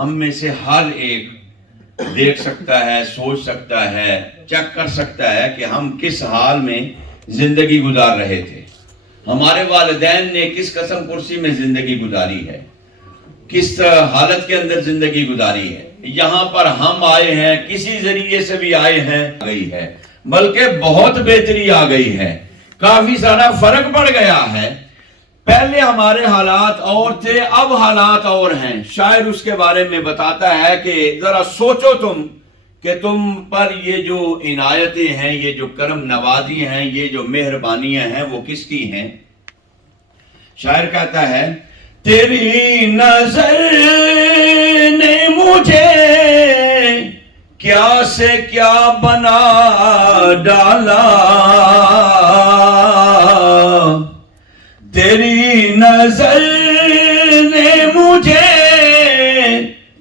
ہم میں سے ہر ایک دیکھ سکتا ہے، سوچ سکتا ہے، چیک کر سکتا ہے کہ ہم کس حال میں زندگی گزار رہے تھے، ہمارے والدین نے کس قسم کرسی میں زندگی گزاری ہے، کس حالت کے اندر زندگی گزاری ہے۔ یہاں پر ہم آئے ہیں، کسی ذریعے سے بھی آئے ہیں، گئی ہے، بلکہ بہت بہتری آ گئی ہے، کافی سارا فرق پڑ گیا ہے۔ پہلے ہمارے حالات اور تھے، اب حالات اور ہیں۔ شاعر اس کے بارے میں بتاتا ہے کہ ذرا سوچو تم کہ تم پر یہ جو عنایتیں ہیں، یہ جو کرم نوازی ہیں، یہ جو مہربانیاں ہیں، وہ کس کی ہیں؟ شاعر کہتا ہے تیری نظر نے مجھے کیا سے کیا بنا ڈالا، تیری نظر نے مجھے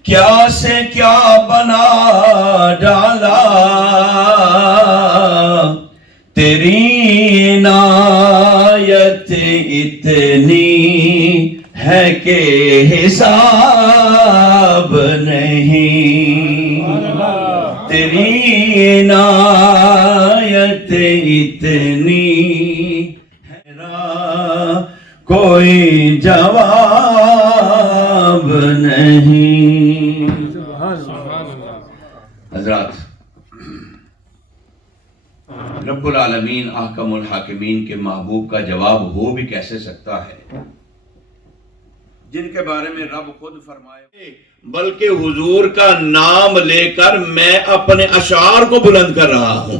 کیا سے کیا بنا ڈالا، تیری عنایت اتنی ہے کہ حساب نہیں، تیری عنایت اتنی کوئی جواب نہیں۔ حضرات، رب العالمین احکم الحاکمین کے محبوب کا جواب ہو بھی کیسے سکتا ہے جن کے بارے میں رب خود فرمائے، بلکہ حضور کا نام لے کر میں اپنے اشعار کو بلند کر رہا ہوں،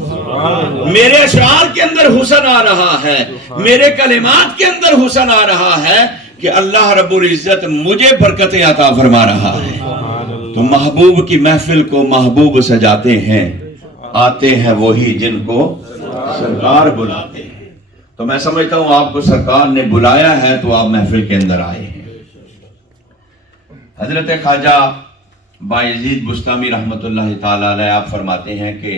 میرے اشعار کے اندر حسن آ رہا ہے، میرے کلمات کے اندر حسن آ رہا ہے کہ اللہ رب العزت مجھے برکتیں عطا فرما رہا ہے۔ تو محبوب کی محفل کو محبوب سجاتے ہیں، آتے ہیں وہی جن کو سرکار بلاتے ہیں۔ تو میں سمجھتا ہوں آپ کو سرکار نے بلایا ہے تو آپ محفل کے اندر آئے ہیں۔ حضرت خواجہ بایزید بستامی رحمت اللہ تعالی علیہ آپ فرماتے ہیں کہ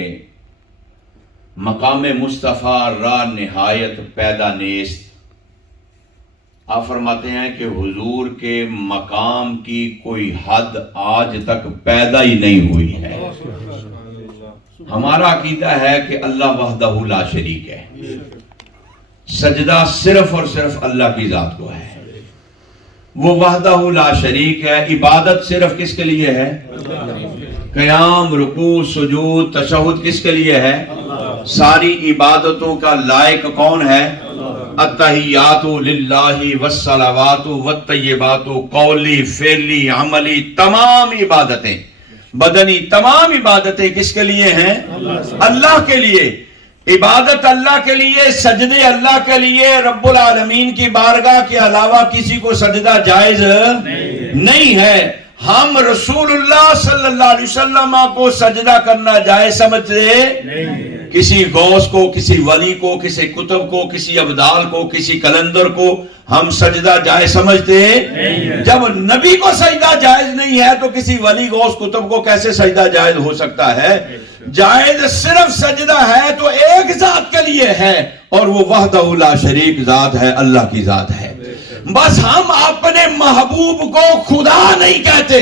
مقام مصطفیٰ را نہایت پیدا نیست، آپ فرماتے ہیں کہ حضور کے مقام کی کوئی حد آج تک پیدا ہی نہیں ہوئی ہے۔ ہمارا عقیدہ ہے کہ اللہ وحدہ لا شریک ہے، سجدہ صرف اور صرف اللہ کی ذات کو ہے، وہ وحدہ لا شریک ہے۔ عبادت صرف کس کے لیے ہے؟ قیام، رکوع، سجود، تشہد کس کے لیے ہے؟ ساری عبادتوں کا لائق کون ہے؟ التحیات للہ والصلوات والطیبات، قولی، فعلی، عملی، تمام عبادتیں، بدنی تمام عبادتیں کس کے لیے ہیں؟ اللہ کے لیے۔ عبادت اللہ کے لیے، سجدے اللہ کے لیے، رب العالمین کی بارگاہ کے علاوہ کسی کو سجدہ جائز نہیں ہے۔ ہم رسول اللہ صلی اللہ علیہ وسلم کو سجدہ کرنا جائز سمجھتے کسی غوث کو، کسی ولی کو، کسی کتب کو، کسی ابدال کو، کسی کلندر کو ہم سجدہ جائز سمجھتے ہیں؟ جب نبی کو سجدہ جائز نہیں ہے تو کسی ولی غوث کتب کو کیسے سجدہ جائز ہو سکتا ہے؟ جائز صرف سجدہ ہے تو ایک ذات کے لیے ہے، اور وہ وحدہ لا شریک ذات ہے، اللہ کی ذات ہے۔ بس ہم اپنے محبوب کو خدا نہیں کہتے،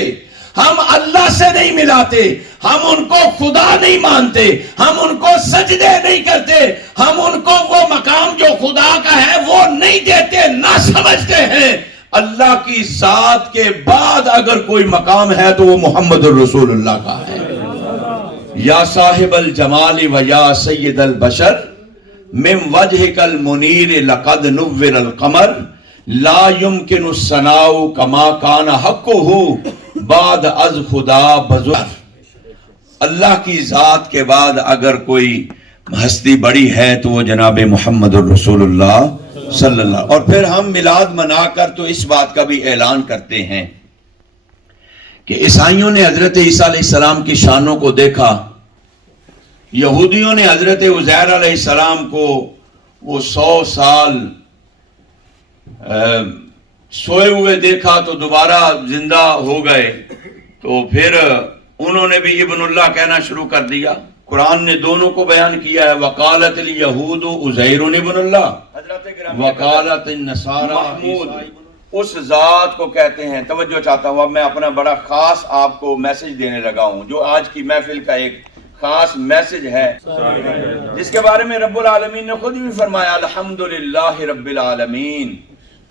ہم اللہ سے نہیں ملاتے، ہم ان کو خدا نہیں مانتے، ہم ان کو سجدے نہیں کرتے، ہم ان کو وہ مقام جو خدا کا ہے وہ نہیں دیتے، نہ سمجھتے ہیں۔ اللہ کی ذات کے بعد اگر کوئی مقام ہے تو وہ محمد الرسول اللہ کا ہے۔ یا صاحب الجمال و یا سید البشر من وجهک المنیر لقد نور القمر لا يمكن الثناء كما كان حقه بعد از خدا بزرگ۔ اللہ کی ذات کے بعد اگر کوئی ہستی بڑی ہے تو وہ جناب محمد الرسول اللہ صلی اللہ۔ اور پھر ہم میلاد منا کر تو اس بات کا بھی اعلان کرتے ہیں کہ عیسائیوں نے حضرت عیسیٰ علیہ السلام کی شانوں کو دیکھا، یہودیوں نے حضرت عزیر علیہ السلام کو وہ 100 سال سوئے ہوئے دیکھا تو دوبارہ زندہ ہو گئے، تو پھر انہوں نے بھی ابن اللہ کہنا شروع کر دیا۔ قرآن نے دونوں کو بیان کیا ہے، وقالت الیہود عزیر ابن اللہ، وقالت النصارى محمود اس ذات کو کہتے ہیں. توجہ چاہتا ہوں، اب میں اپنا بڑا خاص آپ کو میسج دینے لگا ہوں، جو آج کی محفل کا ایک خاص میسج ہے، جس کے بارے میں رب العالمین نے خود بھی فرمایا الحمدللہ رب العالمین.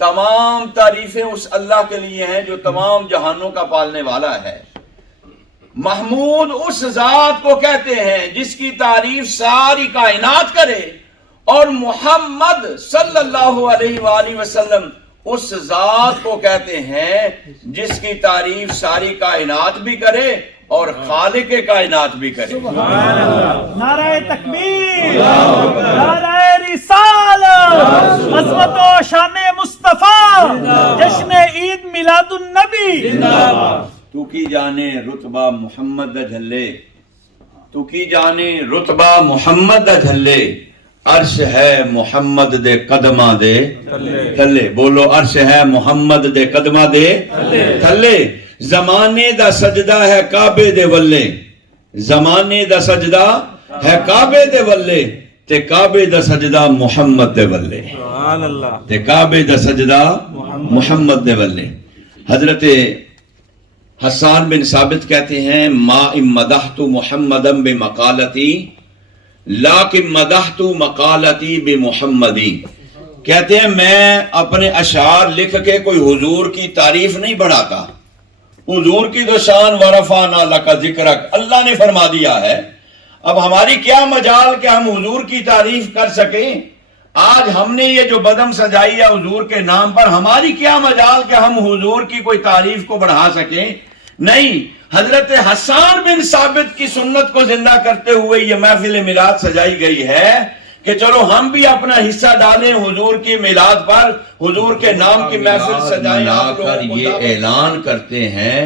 تمام تعریفیں اس اللہ کے لیے ہیں جو تمام جہانوں کا پالنے والا ہے. محمود اس ذات کو کہتے ہیں جس کی تعریف ساری کائنات کرے، اور محمد صلی اللہ علیہ وآلہ وسلم اس ذات کو کہتے ہیں جس کی تعریف ساری کائنات بھی کرے اور خالق کائنات بھی کرے. نعرہ تکبیر، نعرہ رسالت، عظمت و شان مصطفیٰ، جشن عید میلاد النبی. تو کی جانے رتبہ محمد دا جھلے، تو کی جانے رتبہ محمد دا جھلے، عرش ہے محمد دے قدمہ دے تھلے. بولو عرش ہے محمد دے قدمہ دے تھلے. زمانے دا سجدہ ہے کعبے دے ولے، زمانے دا سجدہ ہے کعبے دے ولے، تے کعبے دا سجدہ محمد دے ولے، تے کعبے دا سجدہ محمد دے ولے. حضرت حسان بن ثابت کہتے ہیں ما ام مدحت محمدا بمقالتی لیکن مدحت مقالتی بمحمدی. کہتے ہیں میں اپنے اشعار لکھ کے کوئی حضور کی تعریف نہیں بڑھاتا، حضور کی تو شان ورفعنا لک ذکرک اللہ نے فرما دیا ہے. اب ہماری کیا مجال کہ ہم حضور کی تعریف کر سکیں؟ آج ہم نے یہ جو بدم سجائی ہے حضور کے نام پر، ہماری کیا مجال کہ ہم حضور کی کوئی تعریف کو بڑھا سکیں؟ نہیں. حضرت حسان بن ثابت کی سنت کو زندہ کرتے ہوئے یہ محفل میلاد سجائی گئی ہے کہ چلو ہم بھی اپنا حصہ ڈالیں حضور کی میلاد پر، حضور کے نام کی محفل سجائیں. یہ اعلان کرتے ہیں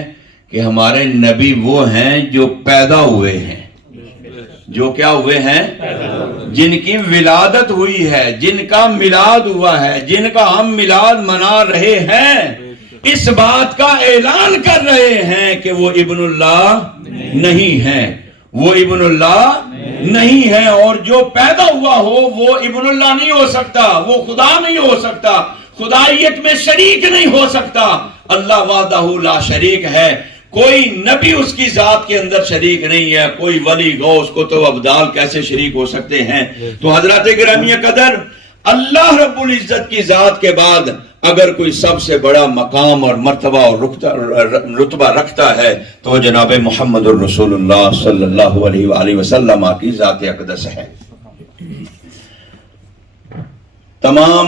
کہ ہمارے نبی وہ ہیں جو پیدا ہوئے ہیں، جو کیا ہوئے ہیں؟ جن کی ولادت ہوئی ہے، جن کا میلاد ہوا ہے، جن کا ہم میلاد منا رہے ہیں. اس بات کا اعلان کر رہے ہیں کہ وہ ابن اللہ نہیں ہیں، وہ ابن اللہ نہیں ہے. اور جو پیدا ہوا ہو وہ ابن اللہ نہیں ہو سکتا، وہ خدا نہیں ہو سکتا، خدائیت میں شریک نہیں ہو سکتا. اللہ وحدہ لا شریک ہے، کوئی نبی اس کی ذات کے اندر شریک نہیں ہے. کوئی ولی غوث کتب ابدال کیسے شریک ہو سکتے ہیں؟ تو حضرات گرامی قدر، اللہ رب العزت کی ذات کے بعد اگر کوئی سب سے بڑا مقام اور مرتبہ اور رتبہ رکھتا ہے تو جناب محمد الرسول اللہ صلی اللہ علیہ وآلہ وسلم کی ذات اقدس ہے. تمام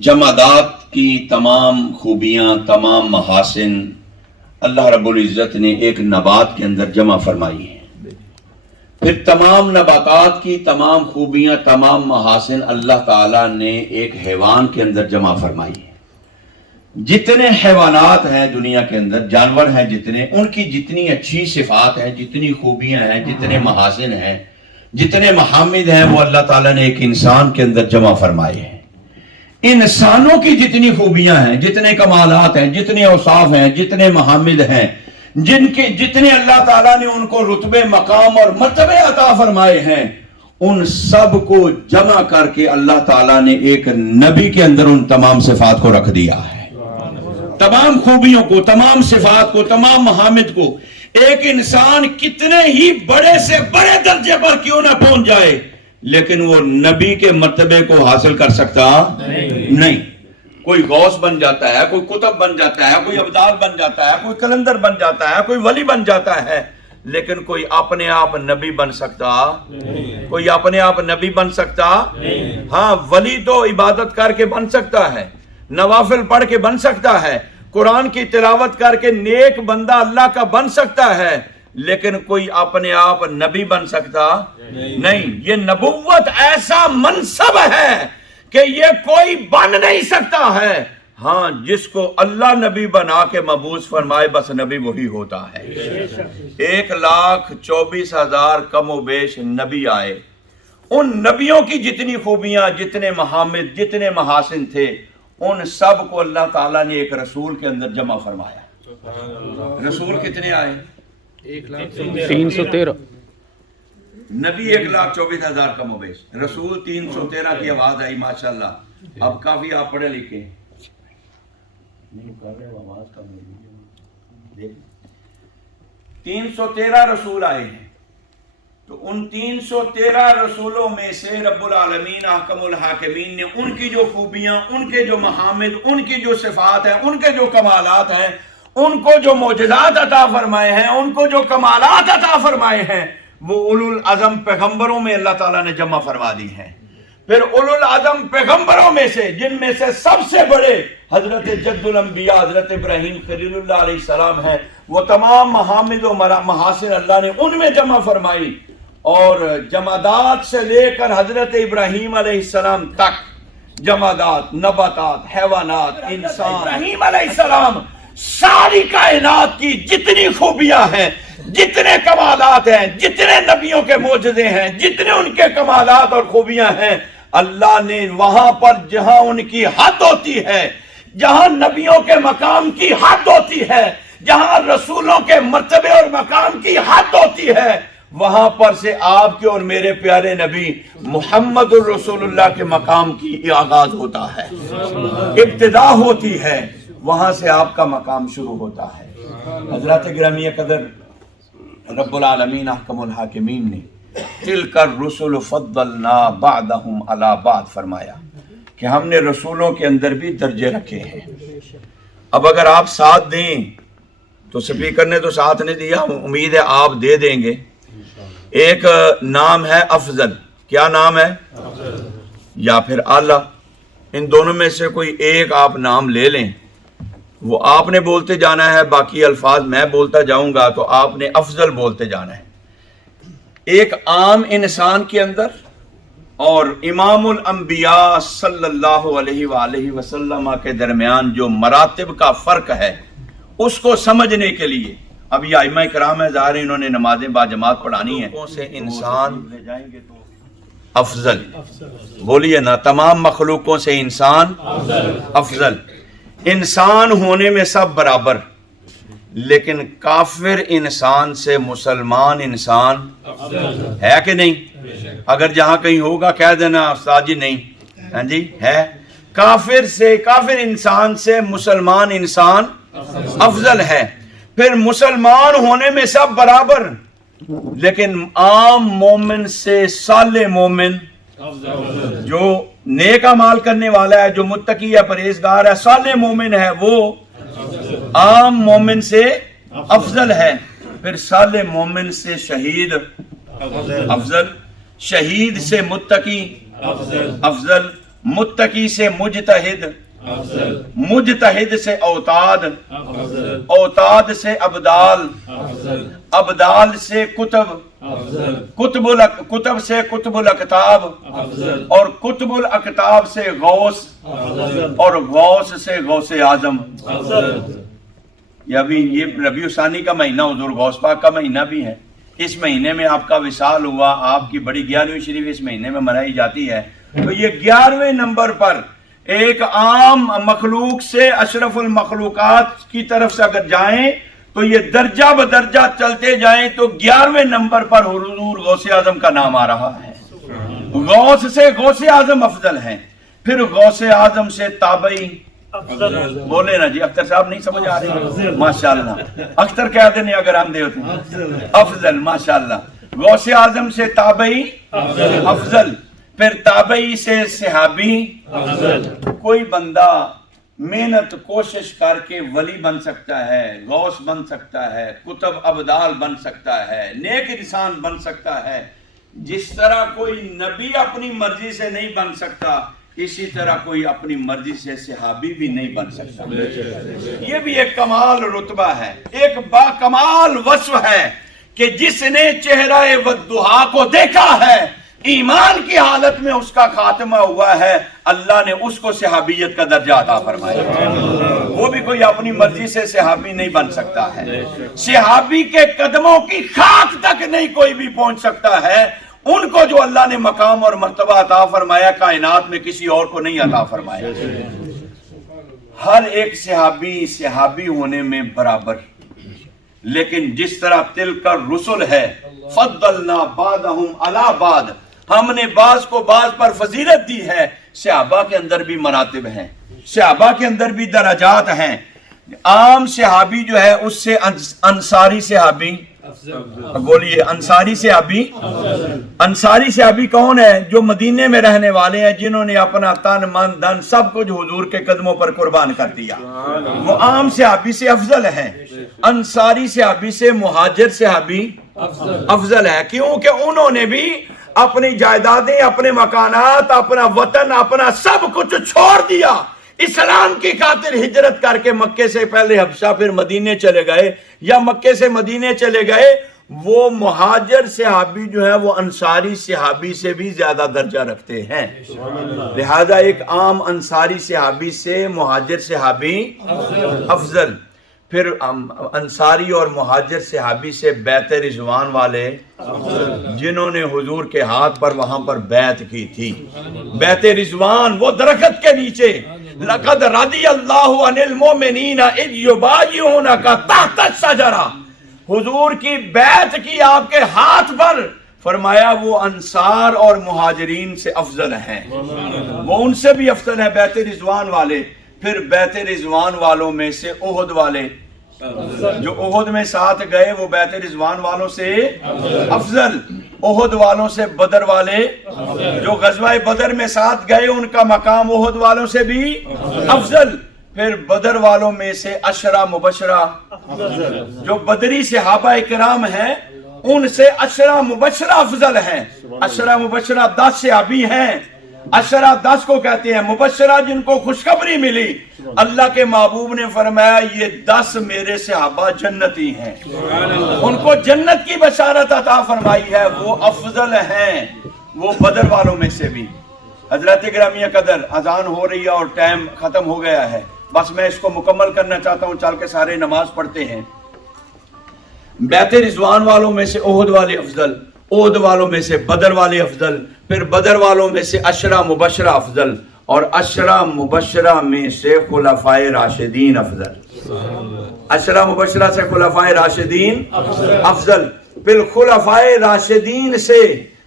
جمادات کی تمام خوبیاں، تمام محاسن اللہ رب العزت نے ایک نبات کے اندر جمع فرمائی ہیں. پھر تمام نباتات کی تمام خوبیاں، تمام محاسن اللہ تعالیٰ نے ایک حیوان کے اندر جمع فرمائی ہیں. جتنے حیوانات ہیں دنیا کے اندر، جانور ہیں جتنے، ان کی جتنی اچھی صفات ہیں، جتنی خوبیاں ہیں، جتنے محاسن ہیں، جتنے محامد ہیں، وہ اللہ تعالیٰ نے ایک انسان کے اندر جمع فرمائے ہیں. انسانوں کی جتنی خوبیاں ہیں، جتنے کمالات ہیں، جتنے اوصاف ہیں، جتنے محامد ہیں، جتنے اللہ تعالیٰ نے ان کو رتبے، مقام اور مرتبے عطا فرمائے ہیں، ان سب کو جمع کر کے اللہ تعالیٰ نے ایک نبی کے اندر ان تمام صفات کو رکھ دیا ہے. تمام خوبیوں کو، تمام صفات کو، تمام محامد کو. ایک انسان کتنے ہی بڑے سے بڑے درجے پر کیوں نہ پہنچ جائے، لیکن وہ نبی کے مرتبے کو حاصل کر سکتا نہیں. کوئی غوث بن جاتا ہے، کوئی قطب بن جاتا ہے، کوئی ابدال بن جاتا ہے، کوئی کلندر بن جاتا ہے، کوئی ولی بن جاتا ہے، لیکن کوئی اپنے آپ نبی بن سکتا؟ کوئی اپنے آپ نبی بن سکتا؟ ہاں، ولی تو عبادت کر کے بن سکتا ہے، نوافل پڑھ کے بن سکتا ہے، قرآن کی تلاوت کر کے نیک بندہ اللہ کا بن سکتا ہے، لیکن کوئی اپنے آپ نبی بن سکتا نہیں. یہ نبوت ایسا منصب ہے کہ یہ کوئی بن نہیں سکتا ہے. ہاں، جس کو اللہ نبی بنا کے مبعوث فرمائے بس نبی وہی ہوتا ہے. 1,24,000 کم و بیش نبی آئے. ان نبیوں کی جتنی خوبیاں، جتنے محامد، جتنے محاسن تھے، ان سب کو اللہ تعالیٰ نے ایک رسول کے اندر جمع فرمایا. رسول کتنے آئے؟ 313. نبی 1,24,000 کم و بیش، رسول 313 کی آواز آئی. ماشاءاللہ، اب کافی آپ پڑھے لکھے. 313 رسول آئے ہیں، تو ان 313 رسولوں میں سے رب العالمین احکم الحاکمین نے ان کی جو خوبیاں، ان کے جو محامد، ان کی جو صفات ہیں، ان کے جو کمالات ہیں، ان کو جو معجزات عطا فرمائے ہیں، ان کو جو کمالات عطا فرمائے ہیں، وہ اولو العزم پیغمبروں میں اللہ تعالیٰ نے جمع فرما دی ہیں۔ پھر اولو العزم پیغمبروں میں سے، جن میں سے سب سے بڑے حضرت جد الانبیاء حضرت ابراہیم خلیل اللہ علیہ السلام ہیں، وہ تمام محامد و محاسن اللہ نے ان میں جمع فرمائی، اور جمادات سے لے کر حضرت ابراہیم علیہ السلام تک، جمادات، نباتات، حیوانات، انسان، ابراہیم علیہ السلام ساری کائنات کی جتنی خوبیاں ہیں، جتنے کمالات ہیں، جتنے نبیوں کے معجزے ہیں، جتنے ان کے کمالات اور خوبیاں ہیں، اللہ نے وہاں پر جہاں ان کی حد ہوتی ہے، جہاں نبیوں کے مقام کی حد ہوتی ہے، جہاں رسولوں کے مرتبے اور مقام کی حد ہوتی ہے، وہاں پر سے آپ کے اور میرے پیارے نبی محمد الرسول اللہ کے مقام کی آغاز ہوتا ہے، ابتدا ہوتی ہے، وہاں سے آپ کا مقام شروع ہوتا ہے۔ حضرات گرامی قدر، رب العالمین احکم الحاکمین نے تلک الرسل فضلنا بعضهم علی بعض فرمایا کہ ہم نے رسولوں کے اندر بھی درجے رکھے ہیں۔ اب اگر آپ ساتھ دیں تو سپیکر نے تو ساتھ نہیں دیا، امید ہے آپ دے دیں گے۔ ایک نام ہے افضل، کیا نام ہے؟ یا پھر اعلیٰ، ان دونوں میں سے کوئی ایک آپ نام لے لیں، وہ آپ نے بولتے جانا ہے، باقی الفاظ میں بولتا جاؤں گا تو آپ نے افضل بولتے جانا ہے۔ ایک عام انسان کے اندر اور امام الانبیاء صلی اللہ علیہ وآلہ وسلم کے درمیان جو مراتب کا فرق ہے، اس کو سمجھنے کے لیے اب یہ ائمہ کرام ہے، ظاہر انہوں نے نمازیں با جماعت پڑھانی ہیں، کون سے انسان افضل، بولیے نا، تمام مخلوقوں سے انسان افضل۔ انسان ہونے میں سب برابر، لیکن کافر انسان سے مسلمان انسان ہے کہ نہیں؟ اگر جہاں کہیں ہوگا کہہ دینا استاد جی نہیں، ہاں جی ہے۔ کافر انسان سے مسلمان انسان افضل ہے۔ پھر مسلمان ہونے میں سب برابر، لیکن عام مومن سے صالح مومن، جو نیک اعمال کرنے والا ہے، جو متقی ہے، پرہیزگار ہے، صالح مومن ہے، وہ عام مومن سے افضل ہے۔ پھر صالح مومن سے شہید افضل، شہید سے متقی افضل، متقی سے مجتہد، مجتہد سے اوتاد، اوتاد سے ابدال، ابدال سے کتب، کتب سے قطب الاقطاب، اور قطب الاقطاب سے غوث، اور غوث سے غوث اعظم۔ یہ ربیع ثانی کا مہینہ حضور غوث پاک کا مہینہ بھی ہے، اس مہینے میں آپ کا وصال ہوا، آپ کی بڑی 11ویں شریف اس مہینے میں منائی جاتی ہے، تو یہ 11ویں نمبر پر ایک عام مخلوق سے اشرف المخلوقات کی طرف سے اگر جائیں تو یہ درجہ بدرجہ چلتے جائیں تو 11ویں نمبر پر حضور غوث اعظم کا نام آ رہا ہے۔ غوث سے غوث اعظم افضل ہیں، پھر غوث اعظم سے تابعی، بولے نا جی، اختر صاحب نہیں سمجھ آ رہی؟ ماشاءاللہ، اختر کہہ دینے اگر ہم دے ہوتے ہیں افضل، ماشاءاللہ۔ غوث اعظم سے تابعی افضل، پھر تابعی سے صحابی افضل۔ کوئی بندہ محنت کوشش کر کے ولی بن سکتا ہے، غوث بن سکتا ہے، کتب ابدال بن سکتا ہے، نیک انسان بن سکتا ہے۔ جس طرح کوئی نبی اپنی مرضی سے نہیں بن سکتا، اسی طرح کوئی اپنی مرضی سے صحابی بھی نہیں بن سکتا۔ یہ بھی ایک کمال رتبہ ہے، ایک با کمال وصف ہے کہ جس نے چہرہ والضحیٰ کو دیکھا ہے، ایمان کی حالت میں اس کا خاتمہ ہوا ہے، اللہ نے اس کو صحابیت کا درجہ عطا فرمایا۔ وہ بھی کوئی اپنی مرضی سے صحابی نہیں بن سکتا ہے، صحابی کے قدموں کی خاک تک نہیں کوئی بھی پہنچ سکتا ہے۔ ان کو جو اللہ نے مقام اور مرتبہ عطا فرمایا، کائنات میں کسی اور کو نہیں عطا فرمایا۔ ہر ایک صحابی ہونے میں برابر، لیکن جس طرح تلک الرسل ہے، فضلنا بعضهم علی بعض، ہم نے بعض کو بعض پر فضیلت دی ہے، صحابہ کے اندر بھی مراتب ہیں۔ صحابہ کے اندر بھی درجات ہیں. عام صحابی جو ہے اس سے انصاری صحابی، بولیے انصاری صحابی. انصاری صحابی کون ہے؟ جو مدینے میں رہنے والے ہیں، جنہوں نے اپنا تن من دھن سب کچھ حضور کے قدموں پر قربان کر دیا. وہ عام صحابی سے افضل ہیں. انصاری صحابی سے مہاجر صحابی افضل ہے، کیونکہ انہوں نے بھی اپنی جائیدادیں، اپنے مکانات، اپنا وطن، اپنا سب کچھ چھوڑ دیا. اسلام کی خاطر ہجرت کر کے مکے سے پہلے حبشہ پھر مدینے چلے گئے، یا مکے سے مدینے چلے گئے. وہ مہاجر صحابی جو ہے وہ انصاری صحابی سے بھی زیادہ درجہ رکھتے ہیں. لہذا ایک عام انصاری صحابی سے مہاجر صحابی افضل. پھر انصاری اور مہاجر صحابی سے بیعت رضوان والے، جنہوں نے حضور کے ہاتھ پر وہاں پر بیعت کی تھی. بیعت رضوان وہ درخت کے نیچے، لَقَدْ رَضِيَ اللَّهُ عَنِ الْمُؤْمِنِينَ إِذْ يُبَايِعُونَكَ تَحْتَ الشَّجَرَةِ. حضور کی بیعت کی آپ کے ہاتھ پر، فرمایا وہ انصار اور مہاجرین سے افضل ہیں، وہ ان سے بھی افضل ہیں بیعت رضوان والے. پھر بیعت رضوان والوں میں سے احد والے، جو احد میں ساتھ گئے وہ بیعت رضوان والوں سے افضل. احد والوں سے بدر والے، جو غزوہ بدر میں ساتھ گئے ان کا مقام احد والوں سے بھی افضل. پھر بدر والوں میں سے عشرہ مبشرہ، جو بدری صحابہ کرام ہیں ان سے عشرہ مبشرہ افضل ہیں. عشرہ مبشرہ 10 صحابی ہیں. عشرہ 10 کو کہتے ہیں. مبشرہ جن کو خوشخبری ملی، اللہ کے محبوب نے فرمایا یہ 10 میرے صحابہ جنتی ہیں، ان کو جنت کی بشارت عطا فرمائی ہے، وہ افضل ہیں. وہ بدر والوں میں سے بھی. حضرت گرامیہ قدر، اذان ہو رہی ہے اور ٹائم ختم ہو گیا ہے، بس میں اس کو مکمل کرنا چاہتا ہوں، چل کے سارے نماز پڑھتے ہیں. بیعت رضوان والوں میں سے احد والے افضل، احد والوں میں سے بدر والے افضل، پھر بدر والوں میں سے عشرہ مبشرہ افضل، اور عشرہ مبشرہ میں سے خلفائے راشدین افضل. عشرہ مبشرہ سے خلفائے راشدین افضل. پھر خلفائے راشدین سے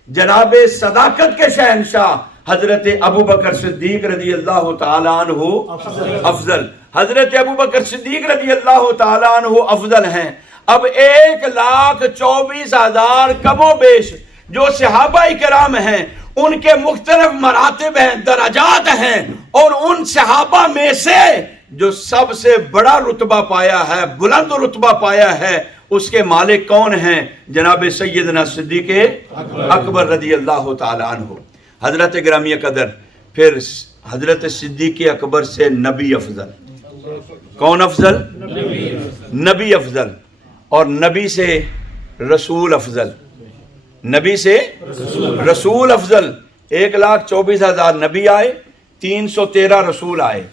جناب صداقت کے شہنشاہ حضرت ابوبکر صدیق رضی اللہ تعالیٰ عنہ افضل. حضرت ابوبکر صدیق رضی اللہ تعالیٰ عنہ افضل ہیں. اب 1,24,000 کم و بیش جو صحابہ کرام ہیں، ان کے مختلف مراتب ہیں، درجات ہیں، اور ان صحابہ میں سے جو سب سے بڑا رتبہ پایا ہے، بلند رتبہ پایا ہے، اس کے مالک کون ہیں؟ جناب سیدنا صدیق اکبر رضی اللہ تعالیٰ عنہ. حضرت گرامیہ قدر، پھر حضرت صدیق اکبر سے نبی افضل. کون افضل؟ نبی افضل. اور نبی سے رسول افضل. نبی سے رسول افضل. 1,24,000 نبی آئے، 313 رسول آئے.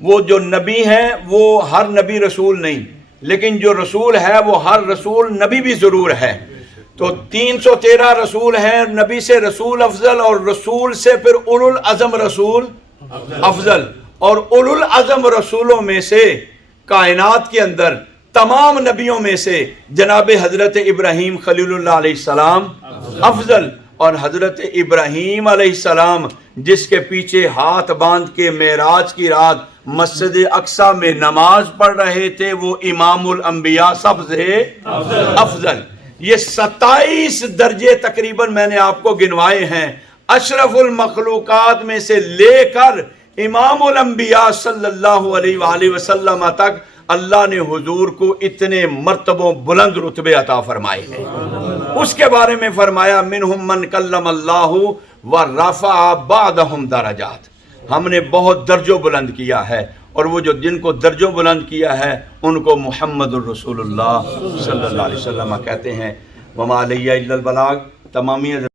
وہ جو نبی ہیں وہ ہر نبی رسول نہیں، لیکن جو رسول ہے وہ ہر رسول نبی بھی ضرور ہے. تو 313 رسول ہیں، نبی سے رسول افضل، اور رسول سے پھر اولو العزم رسول افضل. اور اولو العزم رسولوں میں سے کائنات کے اندر تمام نبیوں میں سے جناب حضرت ابراہیم خلیل اللہ علیہ السلام افضل. اور حضرت ابراہیم علیہ السلام جس کے پیچھے ہاتھ باندھ کے معراج کی رات مسجد اقصی میں نماز پڑھ رہے تھے، وہ امام الانبیاء سب سے افضل. یہ 27 درجے تقریباً میں نے آپ کو گنوائے ہیں. اشرف المخلوقات میں سے لے کر امام الانبیاء صلی اللہ علیہ وآلہ وسلم تک اللہ نے حضور کو اتنے مرتبوں بلند رتبے عطا فرمائے ہیں. اس کے بارے میں فرمایا منہم من کلم اللہ ورفع بعضهم درجات. ہم نے بہت درجوں بلند کیا ہے، اور وہ جو جن کو درجوں بلند کیا ہے ان کو محمد الرسول اللہ صلی اللہ علیہ وسلم کہتے ہیں. وما علیہ الا البلاغ. تمامی